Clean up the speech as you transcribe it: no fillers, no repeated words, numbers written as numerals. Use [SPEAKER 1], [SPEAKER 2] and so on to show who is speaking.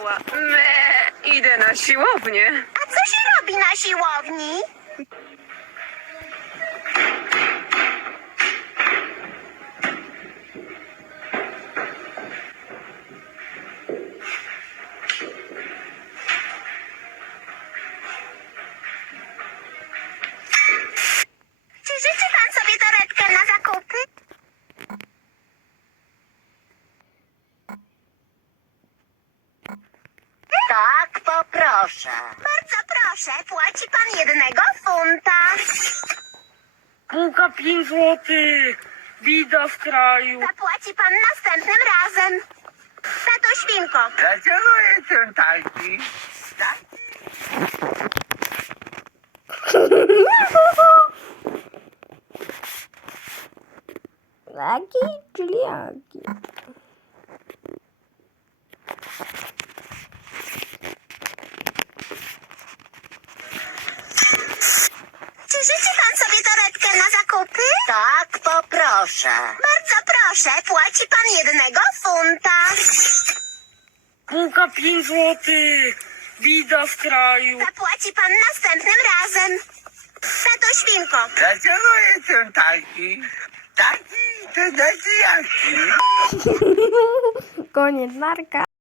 [SPEAKER 1] mała. Idę na siłownię.
[SPEAKER 2] A co się robi na siłowni? Czy życzy pan sobie torebkę na zakupy? Tak, poproszę. Bardzo proszę, płaci pan 1 funta.
[SPEAKER 3] Bułka 5 złotych. Bida w kraju.
[SPEAKER 2] Zapłaci pan następnym razem. Tato Świnko,
[SPEAKER 4] Dlaczego jestem taki?
[SPEAKER 5] Lagi, czyli Agi.
[SPEAKER 2] czy życzy pan sobie torebkę na zakupy? Tak, poproszę. Bardzo proszę, płaci pan 1 funta.
[SPEAKER 3] Bułka 5 złotych. Bida w kraju.
[SPEAKER 2] Zapłaci pan następnym razem. Tato Świnko,
[SPEAKER 4] Dlaczego jestem taki? Taki to znaczy jaki?
[SPEAKER 5] Koniec narka.